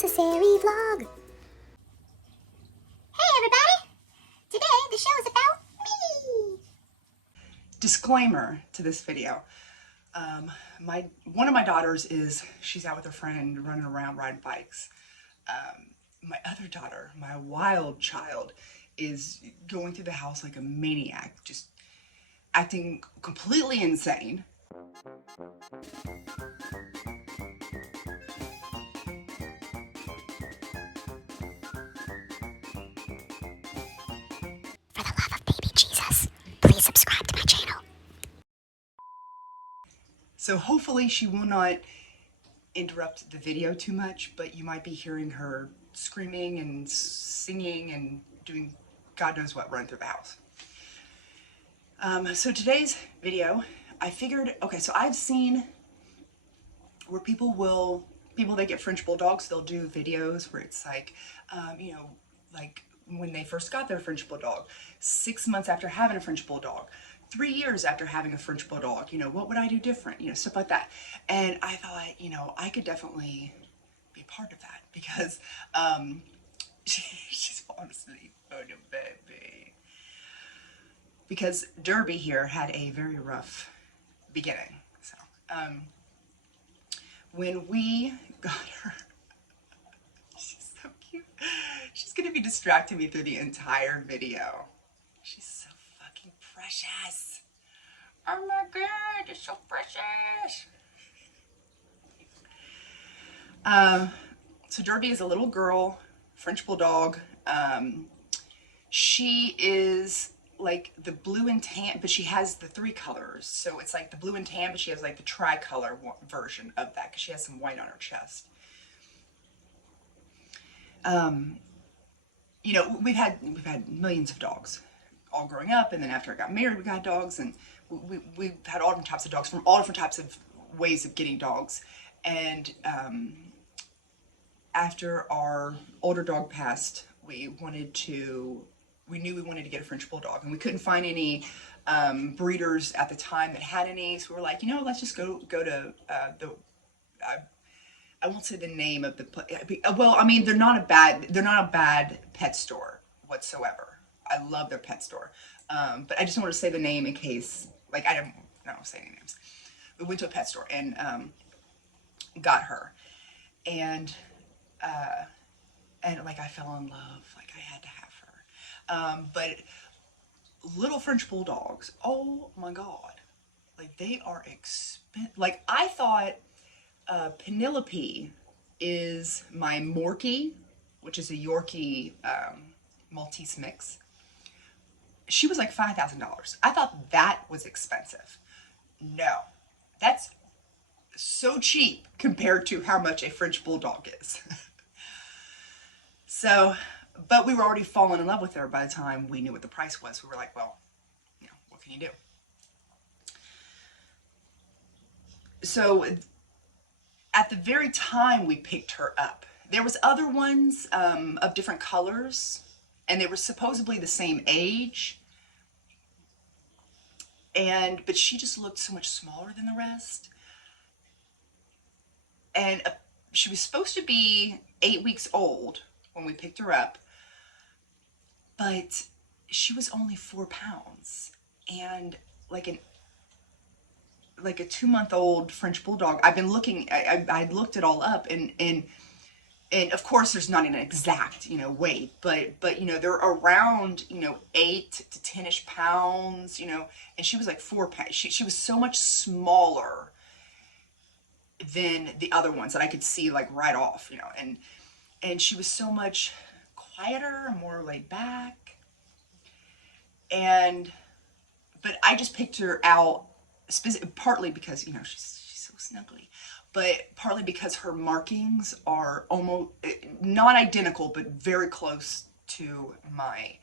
unnecessary vlog. Hey everybody! Today the show is about me! Disclaimer to this video. One of my daughters she's out with her friend running around riding bikes. My other daughter, my wild child, is going through the house like a maniac, just acting completely insane. For the love of baby Jesus, please subscribe to my channel. So hopefully she will not interrupt the video too much, but you might be hearing her screaming and singing and doing God knows what running through the house. So today's video, I figured, okay, so I've seen where people that get French Bulldogs, they'll do videos where it's like, like when they first got their French Bulldog, 6 months after having a French Bulldog, 3 years after having a French Bulldog, what would I do different, stuff like that. And I thought, I could definitely be a part of that because she's falling asleep. Oh no, baby. Because Derby here had a very rough beginning. So, when we got her, she's so cute. She's gonna be distracting me through the entire video. She's so fucking precious. Oh my God, it's so precious. So Derby is a little girl, French Bulldog. She is like the blue and tan, but she has the 3 colors. So it's like the blue and tan, but she has like the tricolor version of that because she has some white on her chest. We've had millions of dogs all growing up, and then after I got married, we got dogs, and we've had all different types of dogs from all different types of ways of getting dogs. And after our older dog passed, we knew we wanted to get a French Bulldog, and we couldn't find any breeders at the time that had any. So we were like, let's just go to I won't say the name of the, well, I mean, they're not a bad pet store whatsoever. I love their pet store. But I just want to say the name in case, like, I don't say any names. We went to a pet store and got her. And like I fell in love, like I had to have her. But little French Bulldogs, oh my God, like they are expensive. Like I thought Penelope is my Morkie, which is a Yorkie Maltese mix. She was like $5,000. I thought that was expensive. No, that's so cheap compared to how much a French Bulldog is. So, but we were already falling in love with her by the time we knew what the price was. We were like, well, what can you do? So at the very time we picked her up, there was other ones of different colors, and they were supposedly the same age. But she just looked so much smaller than the rest. And she was supposed to be 8 weeks old when we picked her up, but she was only 4 pounds. And like a 2-month-old French Bulldog, I've been looking, I looked it all up, and of course there's not an exact, weight, but they're around, 8 to 10-ish pounds, and she was like 4 pounds. She was so much smaller than the other ones that I could see like right off, and she was so much quieter, more laid back. But I just picked her out partly because, she's so snuggly, but partly because her markings are almost not identical, but very close to my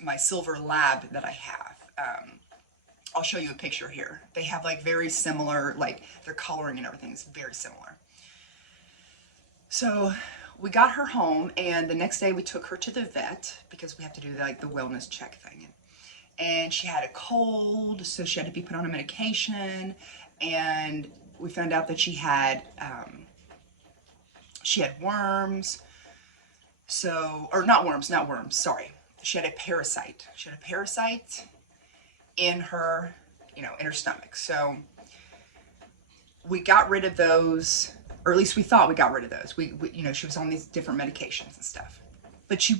my silver lab that I have. I'll show you a picture here. They have like very similar, like their coloring and everything is very similar. So we got her home, and the next day we took her to the vet because we have to do like the wellness check thing. And she had a cold, so she had to be put on a medication. And we found out that she had She had worms. So, or not worms, sorry. She had a parasite. She had a parasite in her, in her stomach. So we got rid of those, or at least we thought we got rid of those. She was on these different medications and stuff. But she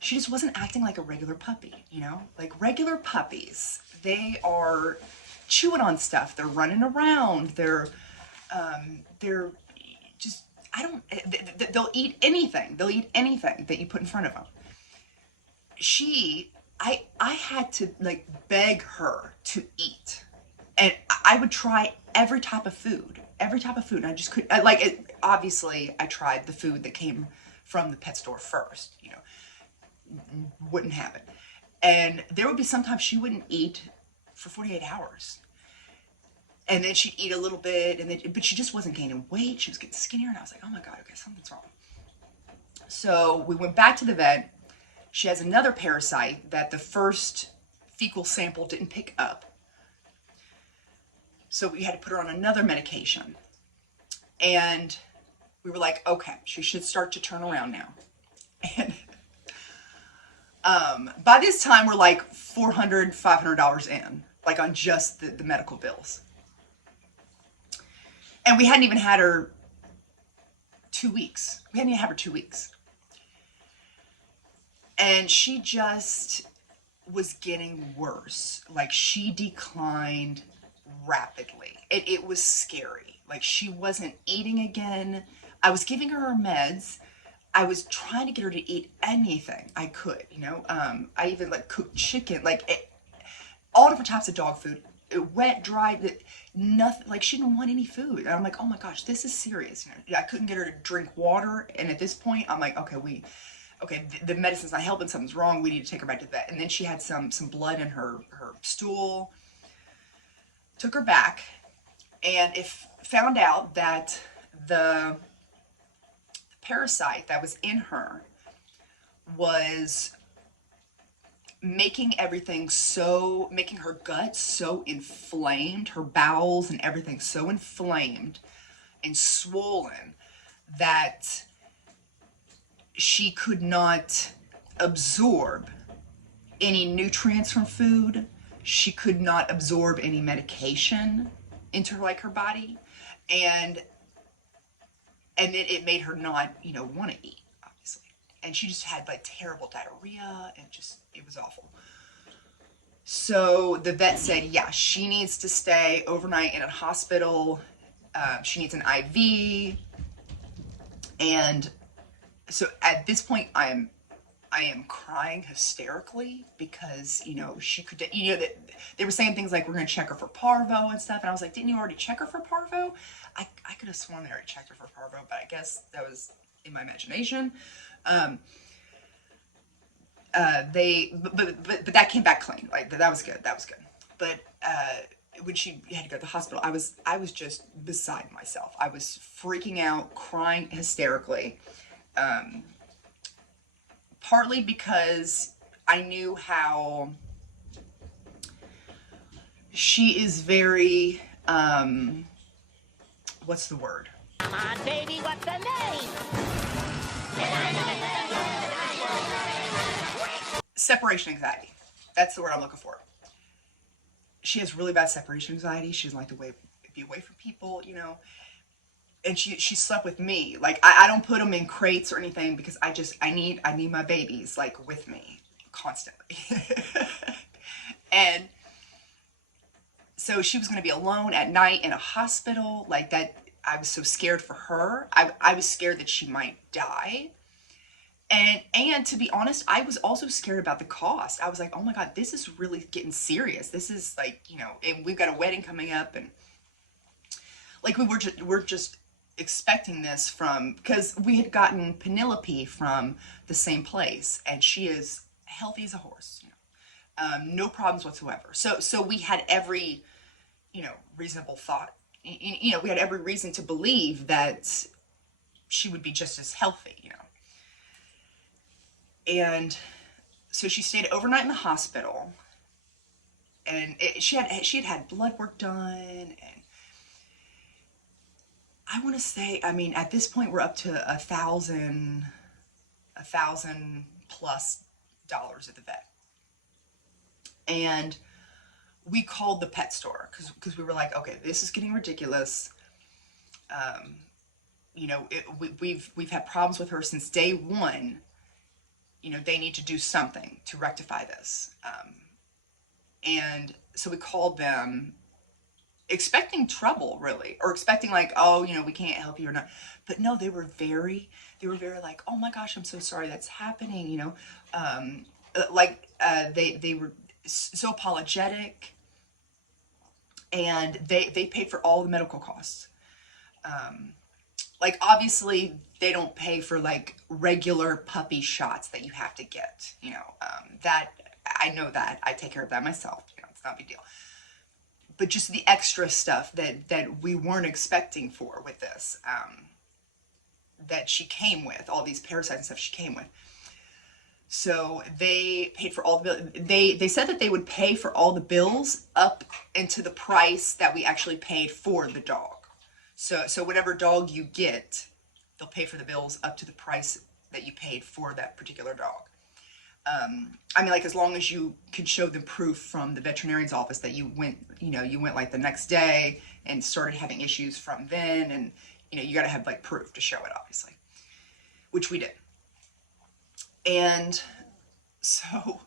just wasn't acting like a regular puppy, Like regular puppies, they are chewing on stuff. They're running around. They're just, they'll eat anything. They'll eat anything that you put in front of them. I had to like beg her to eat. And I would try every type of food. And I just couldn't, obviously I tried the food that came from the pet store first, wouldn't have it. And there would be sometimes she wouldn't eat for 48 hours. And then she'd eat a little bit, but she just wasn't gaining weight. She was getting skinnier, and I was like, oh my God, okay, something's wrong. So we went back to the vet. She has another parasite that the first fecal sample didn't pick up. So we had to put her on another medication. And we were like, okay, she should start to turn around now. And by this time, we're like $400, $500 in, like on just the medical bills. And we hadn't even had her 2 weeks. We hadn't even had her 2 weeks. And she just was getting worse. Like she declined rapidly. It was scary. Like she wasn't eating again. I was giving her meds. I was trying to get her to eat anything I could, I even like cooked chicken, all different types of dog food. Wet, dry, nothing, like she didn't want any food. And I'm like, oh my gosh, this is serious. I couldn't get her to drink water. And at this point, I'm like, okay, the medicine's not helping, something's wrong. We need to take her back to the vet. And then she had some blood in her stool. Took her back, and found out that the parasite that was in her was making her gut so inflamed, her bowels and everything so inflamed and swollen that she could not absorb any nutrients from food. She could not absorb any medication into her body. And then it made her not, want to eat, obviously. And she just had like terrible diarrhea and it was awful. So the vet said, yeah, she needs to stay overnight in a hospital. She needs an IV. And so at this point, I am crying hysterically because, she could, that they were saying things like, we're going to check her for parvo and stuff. And I was like, didn't you already check her for parvo? I could have sworn they already checked her for parvo, but I guess that was in my imagination. But that came back clean. Like that was good. But, when she had to go to the hospital, I was just beside myself. I was freaking out, crying hysterically. Partly because I knew how she is very, what's the word? Come on, baby, what's the name? Separation anxiety. That's the word I'm looking for. She has really bad separation anxiety. She doesn't like to be away from people, And she slept with me. Like I don't put them in crates or anything because I need my babies like with me constantly. And so she was going to be alone at night in a hospital like that. I was so scared for her. I was scared that she might die. And to be honest, I was also scared about the cost. I was like, oh my God, this is really getting serious. This is like, and we've got a wedding coming up, and like we're just expecting this because we had gotten Penelope from the same place, and she is healthy as a horse, no problems whatsoever. So we had every, reasonable thought, we had every reason to believe that she would be just as healthy, And so she stayed overnight in the hospital, and she had blood work done, and I want to say, I mean, at this point we're up to $1,000 plus at the vet. And we called the pet store because we were like, okay, this is getting ridiculous. You know, we've had problems with her since day one. You know, they need to do something to rectify this. And so we called them expecting trouble, really, or expecting like, oh, you know, we can't help you or not. But no, they were very like, oh my gosh, I'm so sorry that's happening. You know, they were so apologetic, and they paid for all the medical costs. Like obviously they don't pay for like regular puppy shots that you have to get, you know, that I know that I take care of that myself, you know, it's not a big deal. But just the extra stuff that we weren't expecting for with this, that she came with, all these parasites and stuff she came with. So they paid for all the bills. They said that they would pay for all the bills up into the price that we actually paid for the dog. So whatever dog you get, they'll pay for the bills up to the price that you paid for that particular dog. I mean, like, as long as you can show them proof from the veterinarian's office that you went like the next day and started having issues from then, and, you know, you got to have like proof to show it, obviously, which we did. And so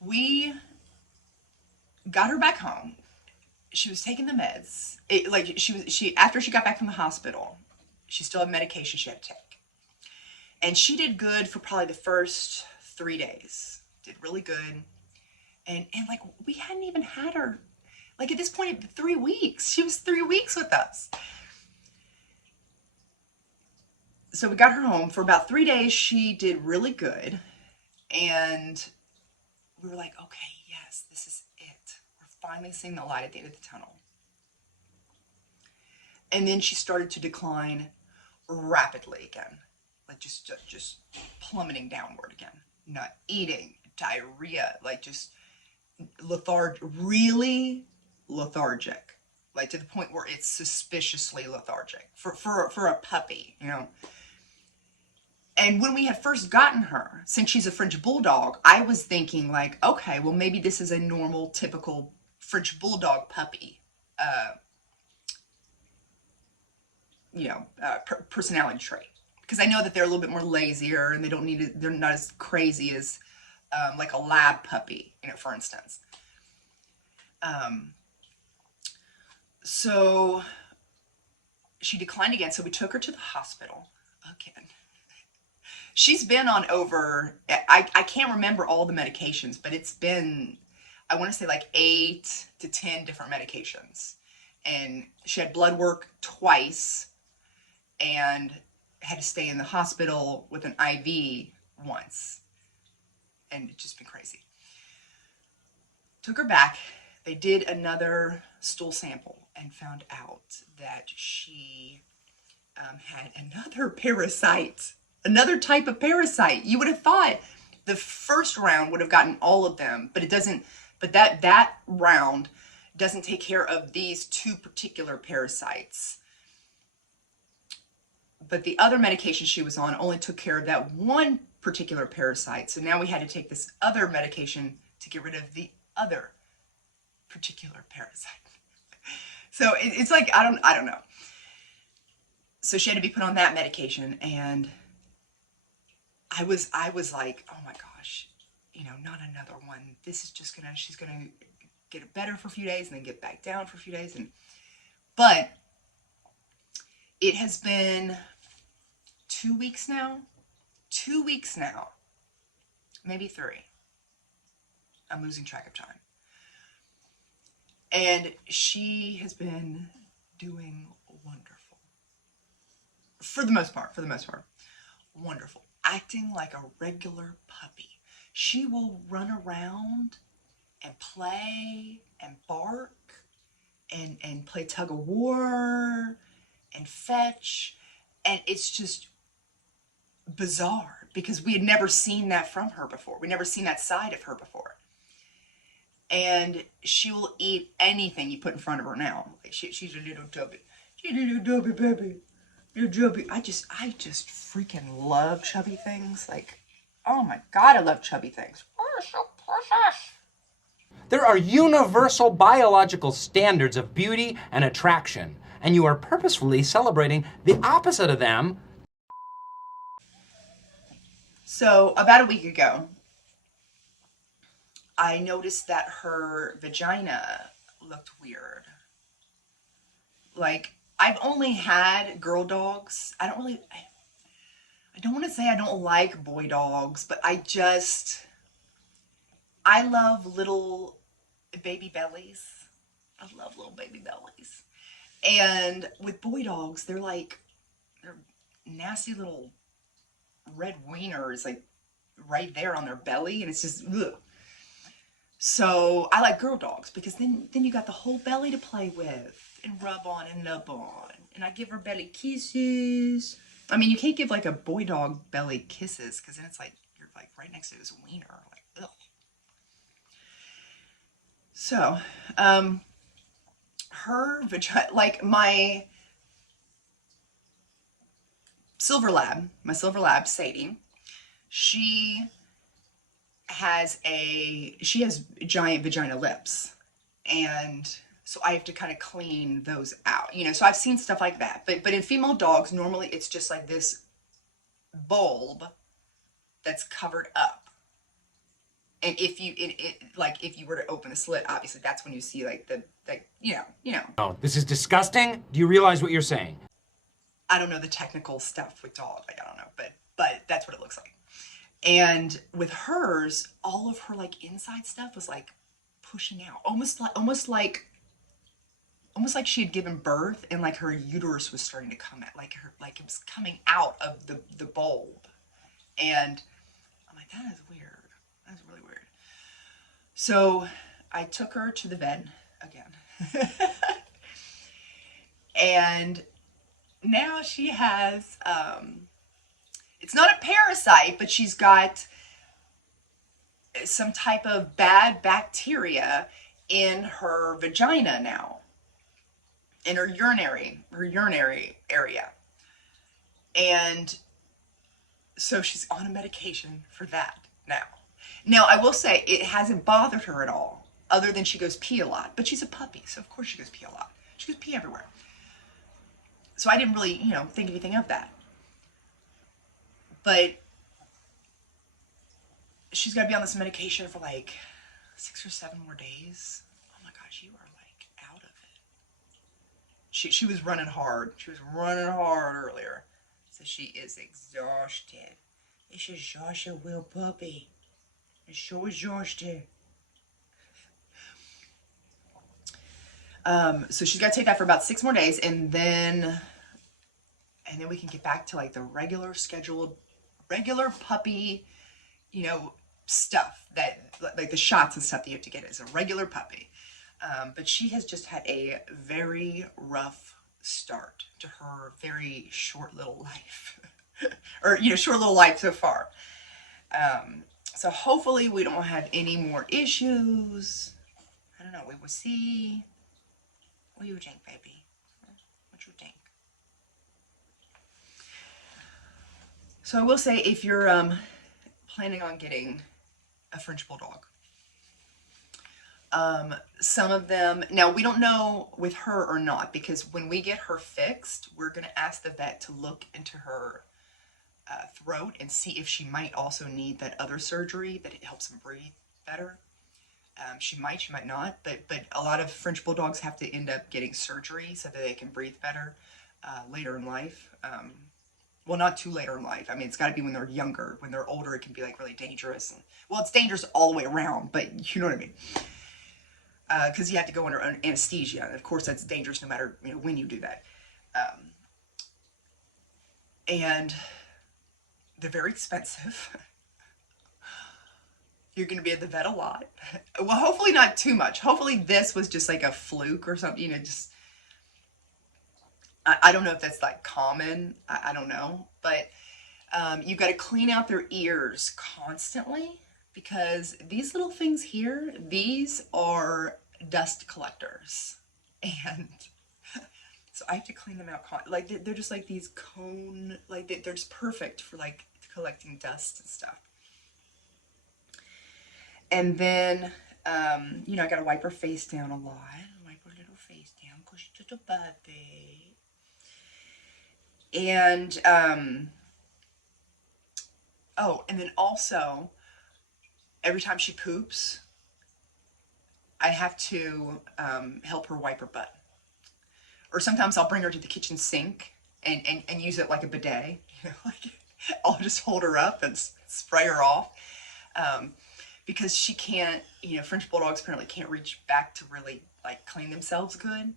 we got her back home. She was taking the meds. After she got back from the hospital, she still had medication she had to take. And she did good for probably the first 3 days. Did really good. And like, we hadn't even had her, like, at this point, 3 weeks. She was 3 weeks with us. So we got her home. For about 3 days, she did really good. And we were like, okay, yes, this is it. We're finally seeing the light at the end of the tunnel. And then she started to decline rapidly again. Like just plummeting downward again. Not eating, diarrhea, like just really lethargic. Like to the point where it's suspiciously lethargic for a puppy, you know. And when we had first gotten her, since she's a French Bulldog, I was thinking like, okay, well maybe this is a normal, typical French Bulldog puppy, personality trait. Because I know that they're a little bit more lazier and they're not as crazy as like a lab puppy, you know, for instance. So she declined again. So we took her to the hospital again. She's been on I can't remember all the medications, but it's been, I want to say like 8 to 10 different medications. And she had blood work twice and had to stay in the hospital with an IV once. And it's just been crazy. Took her back. They did another stool sample and found out that she had another parasite. Another type of parasite. You would have thought the first round would have gotten all of them, but it doesn't. But that round doesn't take care of these 2 particular parasites. But the other medication she was on only took care of that one particular parasite. So now we had to take this other medication to get rid of the other particular parasite. So it's like, I don't know. So she had to be put on that medication, and I was like, oh my gosh, you know, not another one. This is just she's gonna get better for a few days and then get back down for a few days. But it has been 2 weeks now, maybe 3. I'm losing track of time. And she has been doing wonderful. For the most part. Wonderful. Acting like a regular puppy. She will run around and play and bark and play tug of war and fetch. And it's just bizarre because we had never seen that from her before. We never seen that side of her before. And she will eat anything you put in front of her now. Like she's a little tubby. You little chubby baby. Little chubby. I just freaking love chubby things. Like, oh my God, I love chubby things. Oh, so precious. There are universal biological standards of beauty and attraction, and you are purposefully celebrating the opposite of them. So, about a week ago, I noticed that her vagina looked weird. Like, I've only had girl dogs. I don't want to say I don't like boy dogs, but I love little baby bellies. I love little baby bellies. And with boy dogs, they're nasty little red wieners, like right there on their belly, and it's just ugh. So I like girl dogs because then you got the whole belly to play with and rub on and nub on. And I give her belly kisses. I mean, you can't give like a boy dog belly kisses because then it's like you're like right next to his wiener. Like, ugh. So, her vagina, like my silver lab, Sadie, she has giant vagina lips, and so I have to kind of clean those out, you know. So I've seen stuff like that, but in female dogs, normally it's just like this bulb that's covered up, and if you were to open the slit, obviously that's when you see like you know. Oh, this is disgusting. Do you realize what you're saying? I don't know the technical stuff with dog, like I don't know, but that's what it looks like. And with hers, all of her like inside stuff was like pushing out, almost like she had given birth and like her uterus was starting to come out, like it was coming out of the bulb. And I'm like, that is weird. That's really weird. So I took her to the vet again, and now she has it's not a parasite, but she's got some type of bad bacteria in her vagina now, in her urinary area. And so she's on a medication for that now. Now, I will say it hasn't bothered her at all, other than she goes pee a lot. But she's a puppy, so of course she goes pee a lot. She goes pee everywhere. So I didn't really, think anything of that. But she's got to be on this medication for like 6 or 7 more days. Oh my gosh, you are like out of it. She was running hard. She was running hard earlier. So she is exhausted. It's exhausted, little puppy. It's so exhausted. So she's got to take that for about 6 more days, and then we can get back to like the regular puppy, stuff that like the shots and stuff that you have to get as a regular puppy. But she has just had a very rough start to her very short little life, or short little life so far. So hopefully we don't have any more issues. I don't know. We will see. What do you think, baby? What you think? So I will say, if you're planning on getting a French Bulldog, some of them, now we don't know with her or not, because when we get her fixed, we're going to ask the vet to look into her throat and see if she might also need that other surgery that it helps them breathe better. She might not, but a lot of French Bulldogs have to end up getting surgery so that they can breathe better later in life. Well, not too later in life. I mean, it's got to be when they're younger. When they're older, it can be like really dangerous. And, well, it's dangerous all the way around, but you know what I mean. Because you have to go under anesthesia, and of course that's dangerous no matter when you do that. And they're very expensive. You're going to be at the vet a lot. Well, hopefully not too much. Hopefully this was just like a fluke or something, I don't know if that's like common. I don't know. But you got to clean out their ears constantly, because these little things here, these are dust collectors. And So I have to clean them out. Like they're just like these cone, like they're just perfect for like collecting dust and stuff. And then, you know, I gotta wipe her face down a lot. Wipe her little face down because she's just a puppy. And, oh, and then also, every time she poops, I have to help her wipe her butt. Or sometimes I'll bring her to the kitchen sink and use it like a bidet. You know, like I'll just hold her up and spray her off. Because she can't, you know, French Bulldogs apparently can't reach back to really like clean themselves good.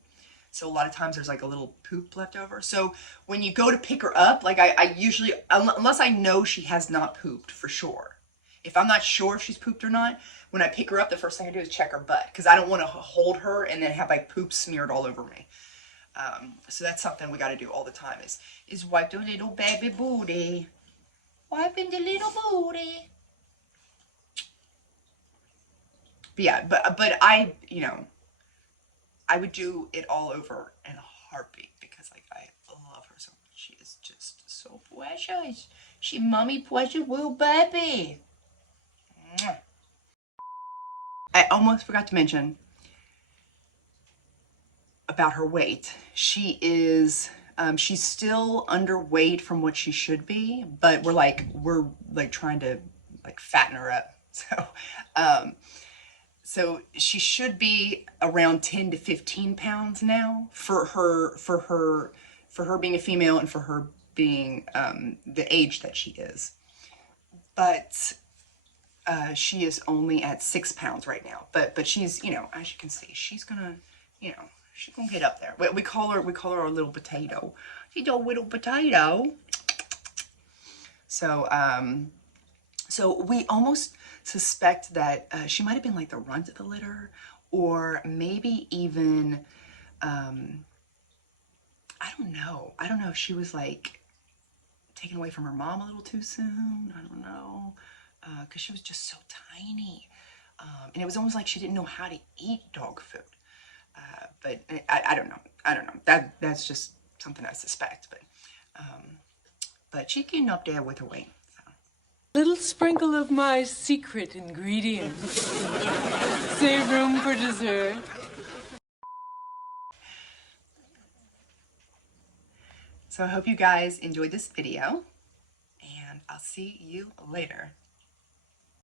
So a lot of times there's like a little poop left over. So when you go to pick her up, like I usually, unless I know she has not pooped for sure. If I'm not sure if she's pooped or not, when I pick her up, the first thing I do is check her butt. Because I don't want to hold her and then have like poop smeared all over me. So that's something we got to do all the time is wipe the little baby booty. Wiping the little booty. But yeah, but I, you know, I would do it all over in a heartbeat because like I love her so much. She is just so precious. She mommy precious little baby. Mwah. I almost forgot to mention about her weight. She is she's still underweight from what she should be, but we're like trying to like fatten her up. So she should be around 10 to 15 pounds now for her being a female and for her being the age that she is. But she is only at 6 pounds right now. But she's, you know, as you can see, she's gonna, you know, she's gonna get up there. We call her our little potato. She's a little potato. So so we almost suspect that she might have been like the runt of the litter, or maybe even, I don't know. I don't know if she was like taken away from her mom a little too soon. I don't know, because she was just so tiny. And it was almost like she didn't know how to eat dog food. But I don't know. I don't know. That's just something I suspect. But she's getting up there with her weight. Little sprinkle of my secret ingredient. Save room for dessert. So I hope you guys enjoyed this video, and I'll see you later.